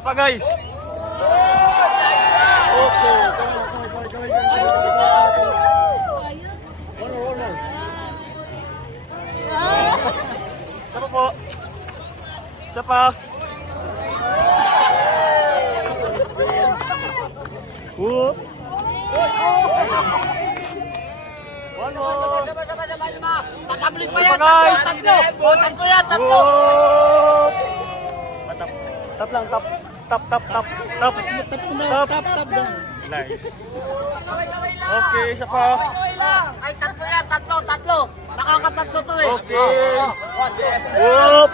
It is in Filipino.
Ito pa guys. Okay. Isa pa po. Isa pa. One more. Patablik pa Isa yan, pa guys. tatlo. Tatlo yan, tatlo. Whoop. Tap lang, tap. Tap. Nice. Okay, isa pa. Ay, tatlo yan, tatlo. Nakakatatlo to eh. Okay. Whoop.